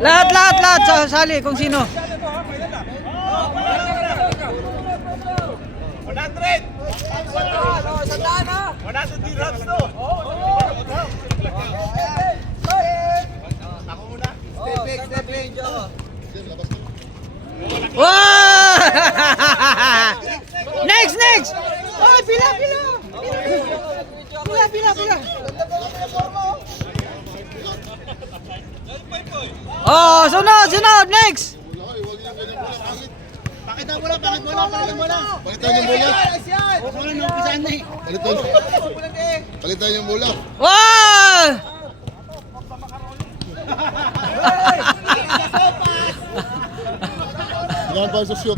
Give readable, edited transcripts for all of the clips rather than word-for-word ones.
Lahat sasali kung sino. 100. 100 dirhams to. Ako muna. Step back. Wow! Next! Oh, pila! Oh, sunod! Next! Pakita mo lang. Palitan yung bola. Palitan yung bola. Wow! Yan pa sa shoot.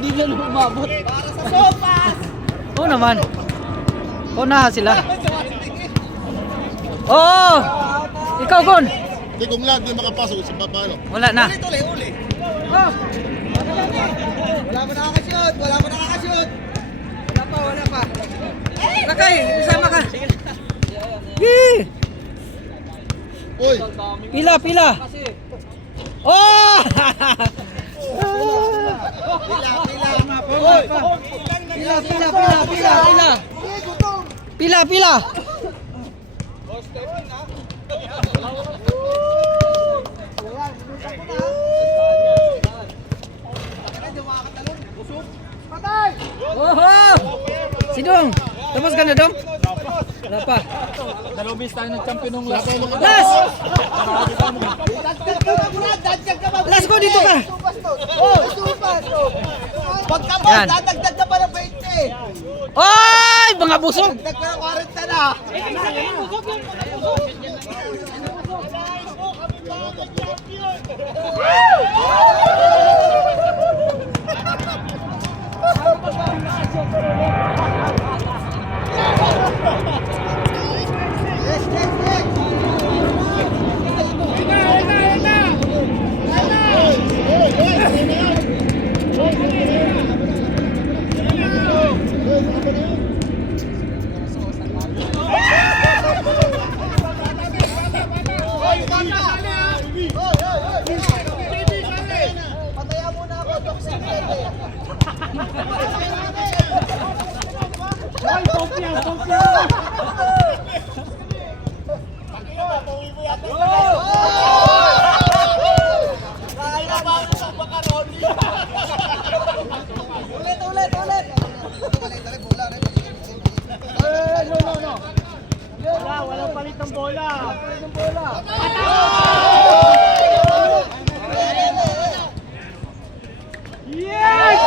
Hindi na lumabot. Para sa sopas! Oo naman. Unahan sila. Oo! Ikaw, Gon! Hindi kung lahat di makapasok sa paano. Wala na. Uli. Oh. Wala mo nakakashoot. Wala pa. Lakay, isama ka. Yee! Uy! Pila. Oh! Pila. Oh! Si Dong! Tapos ka na, Dong? Wala pa. Dalubis tayo ng champion ng last. Last! Last ko, dito ka! Pag ka Yan. dadagdag ka pa ng 20. Oy! Mga busog! Dagdag ka ng 40 na. Pataya muna ako, toxic. Walang palit ng bola. Next!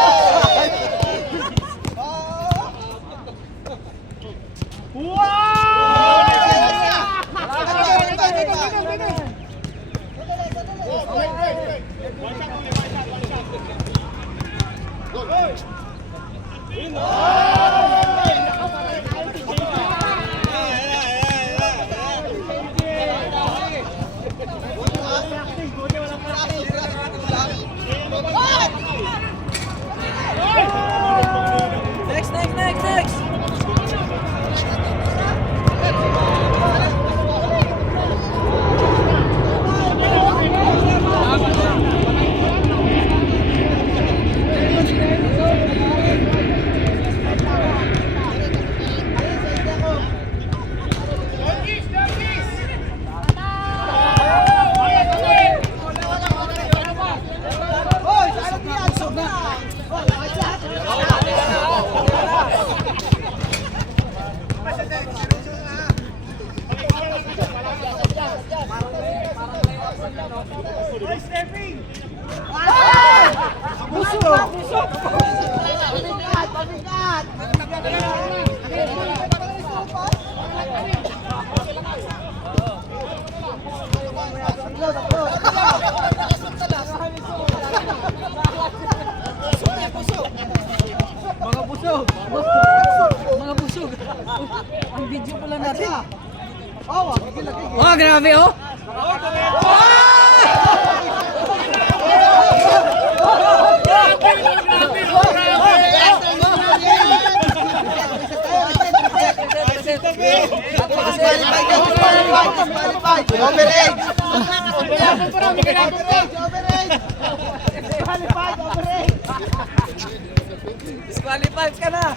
Mga busog. Ang video pala natin. Oh, grabe oh. Overage, overage. Disqualified, overage. Disqualified ka na.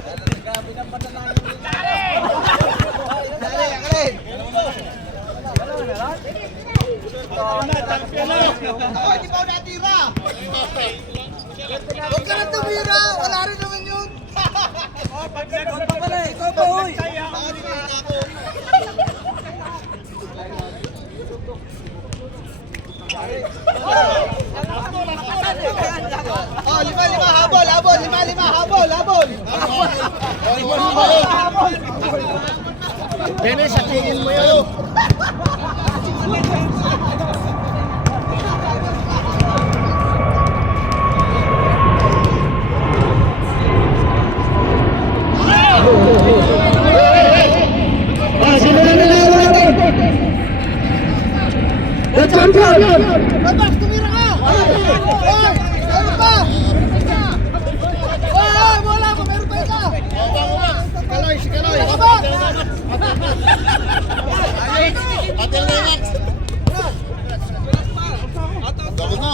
Dali, akalin. Ako, hindi pa ako natira. Huwag ka na tumira. Wala rin naman yun. Ikaw pa, uy. Oh, lima, habol, habol. Lima, habol, habol. Dennis, sakihin mo yan. The champion! Babak, tumira ka! Oy! Meron pa! Oy, wala pa, meron pa isa! Si Kaloy. Babak! Atil na yung Max. Tapos na.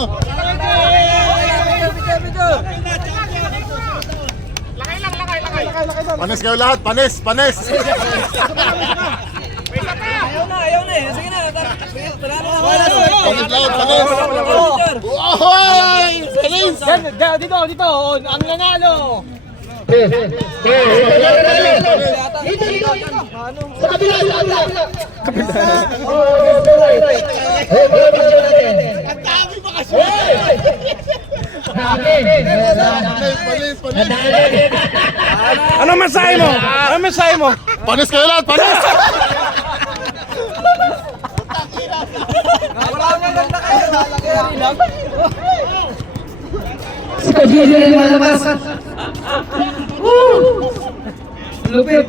Panis kayo lahat, panis, panis. Ayaw na eh. Sige na. Tara na. Panis lahat, panis. Ohoy! Panis! Dito. Ang nanalo. Sa kabila, sa kabila! Ang dami pa kasi! Panis, panis. Ano mensahe mo? Ano mensahe mo? Panis kayo lahat, panis! Wala na lang na kayo. Si Kajili na lumalabas. Lupit.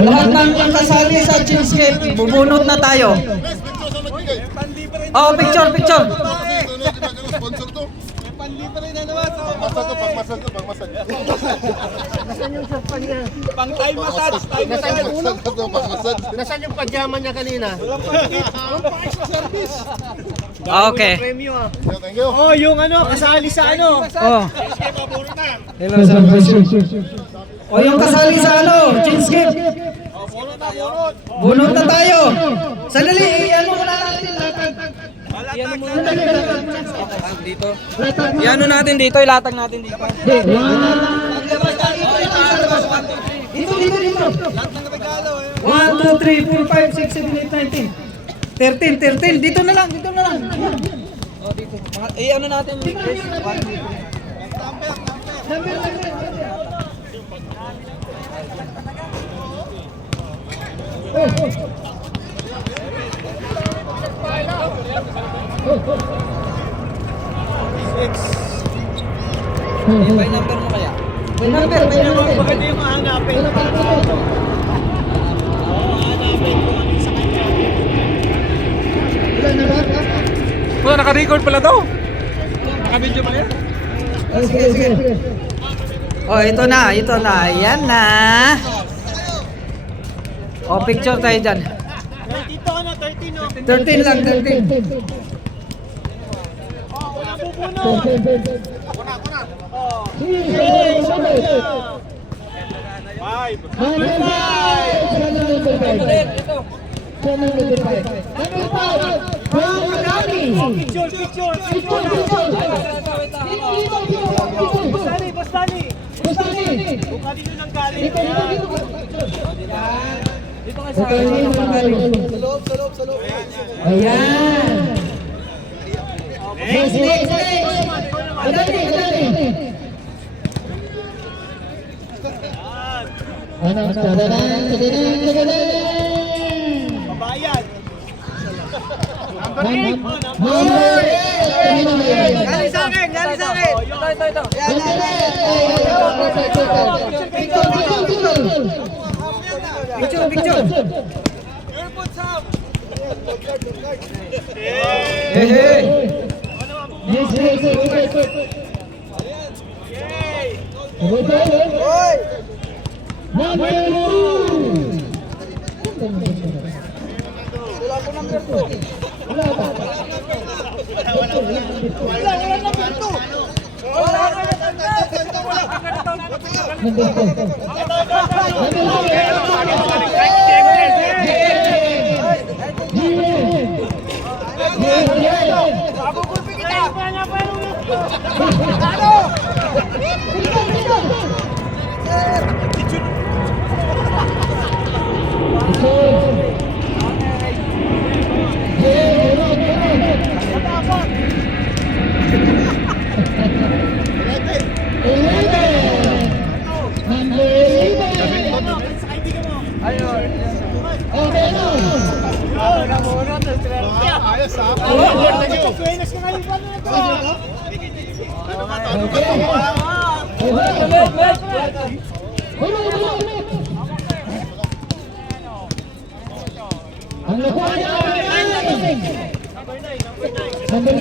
Lahat ng kasali sa Chinscape, bubunot na tayo. Next, picture sa nagbigay. Oh, picture. Sponsor to. Pagmasal to. Pang Thai massage, Pagmasal. Nasaan yung pajama niya kanina? Okay. Thank you. Oh, yung ano, kasali sa ano? Oh. O yung kasali sa ano, Chinscape. Bunot na tayo. Sandali, ano muna natin latag. Dito. Iano natin dito, ilatag natin dito. Dito. 1, 2, 3, 4, 5, 6, 7, 8, 9, 10. 13. Dito na lang. Oh, dito. Ano natin? May number mo kaya? May number. Pwede yung hahanapin. Wala, naka-record pala to. Naka-video pala yan. Oh, ito na. Ayan na. Oh, picture tayo dyan. Dito ka na, 13 no? 13 lang, 13. Wala pupuno. Picture. Bastani. Kung kanino nang galing. Dito ka sa akin. Sa loob. Ayan. Next. Madali. Ano? Babayan. Galing sa akin. Ito. Picture. Your foot, Sam. Hey. Number 2. Wala po number 2. Wala ba? Wala number 2. Wala Number Ayos ha. Ang nakuha niya number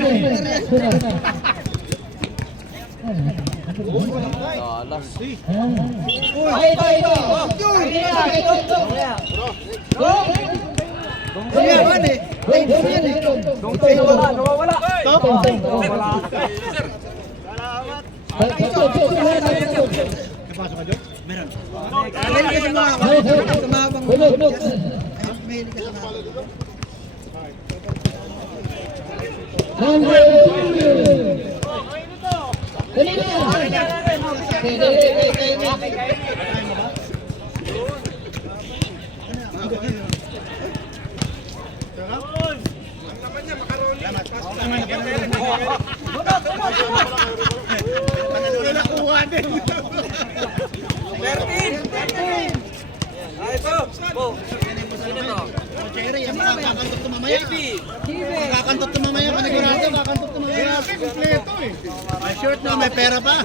Kakantot to mamaya, panigurado, kakantot to mamaya. Kompleto eh. May short na, may pera pa.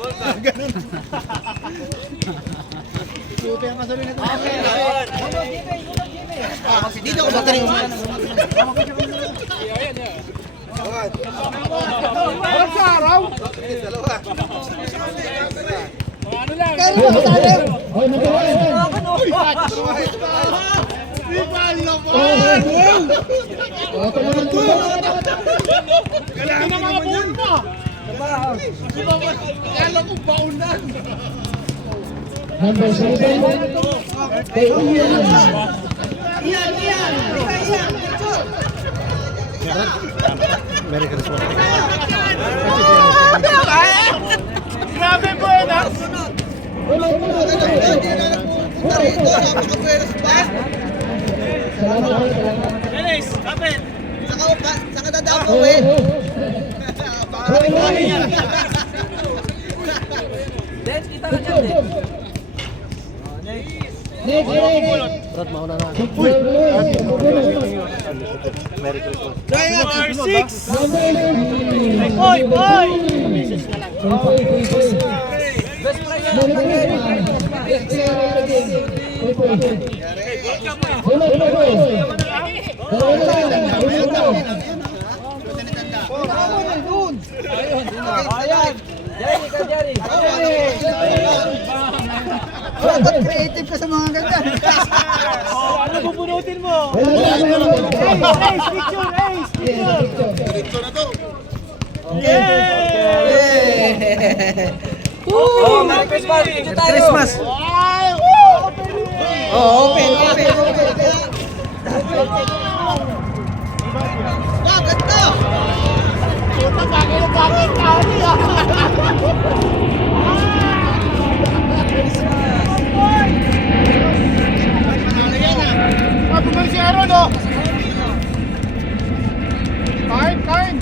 Ganun. Suti ang kasulin ito. Dito ko ba tayo? Walang sa araw. Kailangan naman yun. Kala ko baunan. Number 7. Kay Ian. Merry Christmas. Grabe po yun ha. Dennis, kapit. Saka dadako eh. Dance kita na dyan, Dance. Next. Merry Christmas. Number 6. Boy! Best player. Jerry ka, Jerry. Dapat creative ka sa mga ganyan. Ano bubunutin mo? Ace, picture. Diretso na to. Oh, Merry Christmas. Dito tayo. Christmas. Open. Bakit to? Puta, bakit tao niya? Bumalik si Aaron, oh! Kain! Thank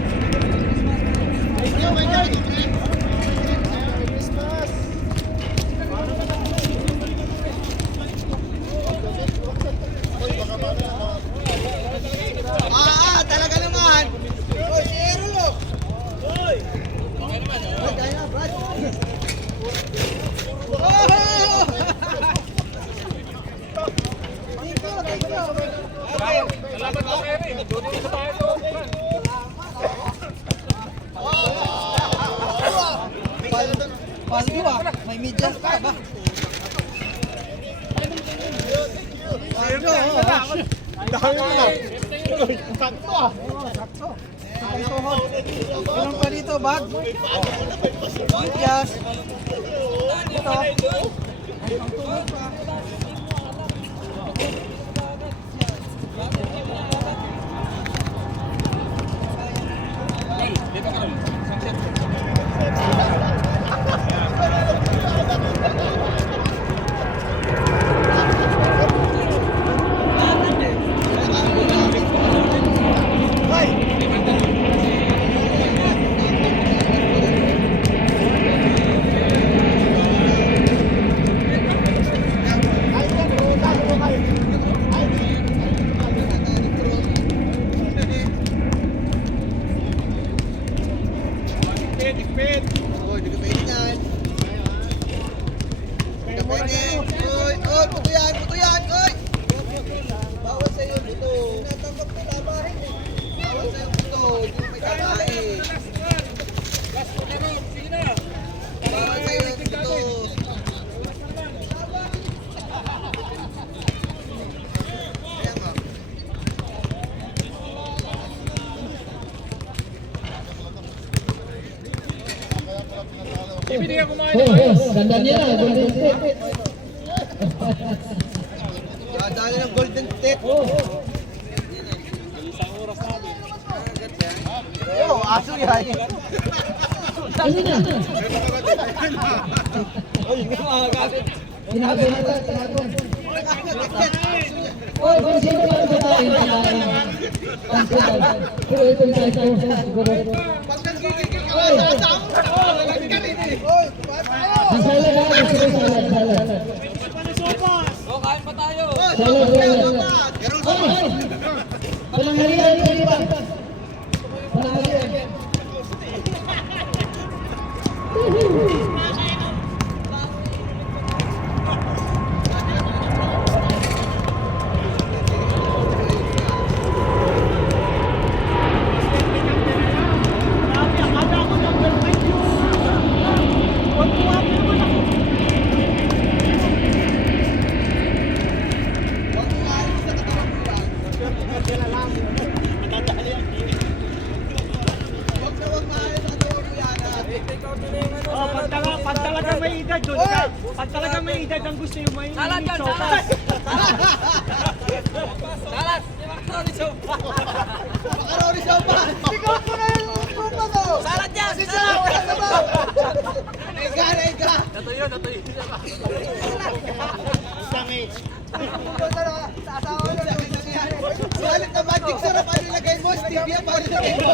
you. Christmas! Talaga naman! Oy, si Aaron, oh! Oy! Okay naman, oh! Oy, kaya na, Brad! Oh! Thank you. Salamat po, Mary. Doon sa tayo. May medyas pa ba? Dami mo na. Sakto ah. Ganun pa dito, bag. Medyas. Ito. Oy, di ka pwede yan. Di ka pwede. Oy, oy, puto yan, oy. Bawal sa'yo, puto. Natangkap ka tabahin eh. Bawal sa'yo, puto. Hindi mo may tabahin. Bawal sa'yo, puto. Kaya nga. Ibigay ko kumain. Ganda niya, Golden State. Dadali ng Golden State. Yo, aso yan. Ayun na. Tinago na ta, tinago. Oh, kung sino ka ba tayo kamain? Pero ito yung tayo siguro. Pag nagigigil ka, sasama mo. Oy, paano? Masala na, masala, masala. Pananghalian, hindi ba? Pananghalian. Pag talaga may edad doon, pag talaga may edad ang gusto yung may salat yan, salat! Salat! Makaroni siya pa. Sigaw ko na yung pupa ko. Salat yan! Ega. Natuyo. Sa asawa na lang. Sulit na magic sarap. Ano ilagay mo? Stevia, paano ilagay mo?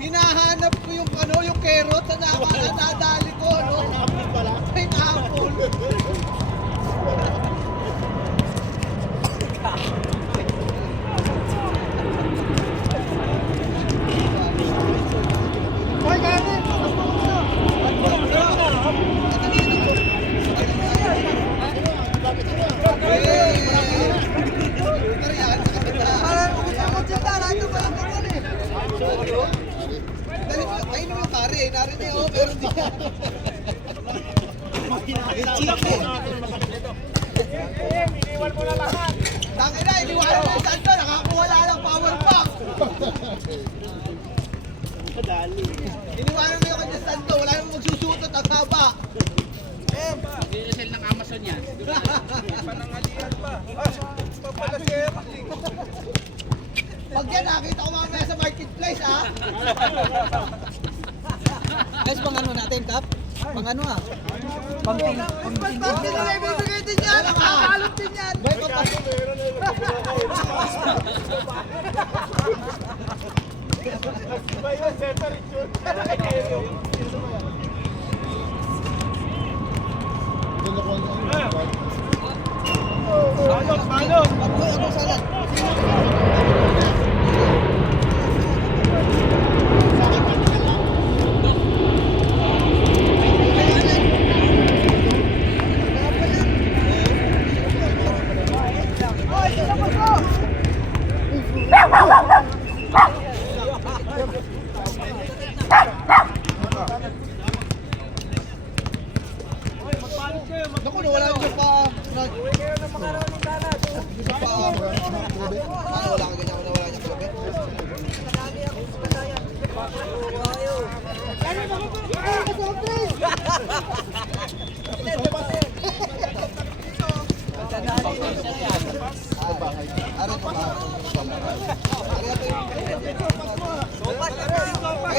Hinahanap ko yung yung carrot na nadali ko, no? Pineapple. Hoy, gani. Parang gusto mo dyan, lahat ba yung ganyan eh? Ayun yung pare, narinig ako, pero di ka. Iniwan mo na lahat! Tangin na, iniwanan mo yung santo, nakakuwala ng power pack. Iniwanan mo yung kanya santo, wala namang magsusutot at haba. Dinisel ng Amazon yan. Pag yan, nakita ko mamaya sa marketplace, ha? Guys, pang ano natin, Kap? Pang ano ah? Pang Pag nila ibibigay din yan, nakakalot din yan. May Pag-uwi ako salat.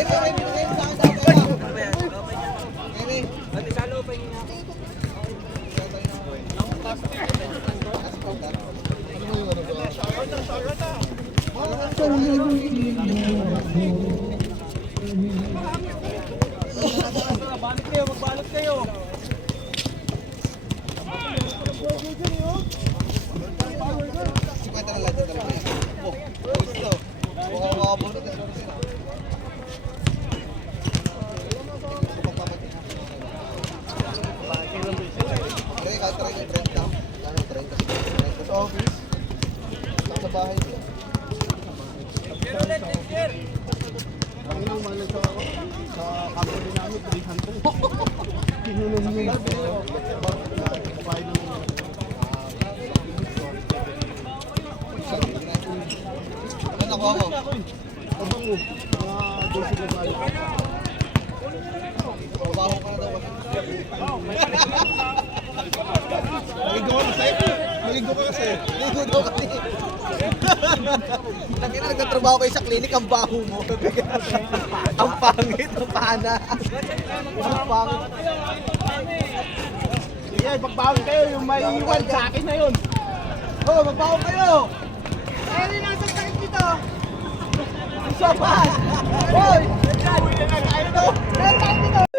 Ray, binigay mo sa akin dati. Ray. Magbalot kayo, magbalot kayo. Kwenta na lang dito talaga eh. Oh, gusto. Mukhang makabunod na sorry sila. Ray, katry yung 30. Ano, 30 sa office. Sa bahay niya. Ano nakuha ko? Mabaho ka na daw. Maligo ka kasi. Maligo ka kasi. Maligo daw kasi. Nakina nagtatrabaho kayo sa clinic, ang baho mo. Ang pangit, ang pana. Ang pangit. Sige, magbawi kayo. Yung may iwan sa akin na yun. Oh, magbaho kayo. Ayun yung nasa sakit dito. Sopas! Hoy! Ayun na, ayun na. Ayun na, ayun na.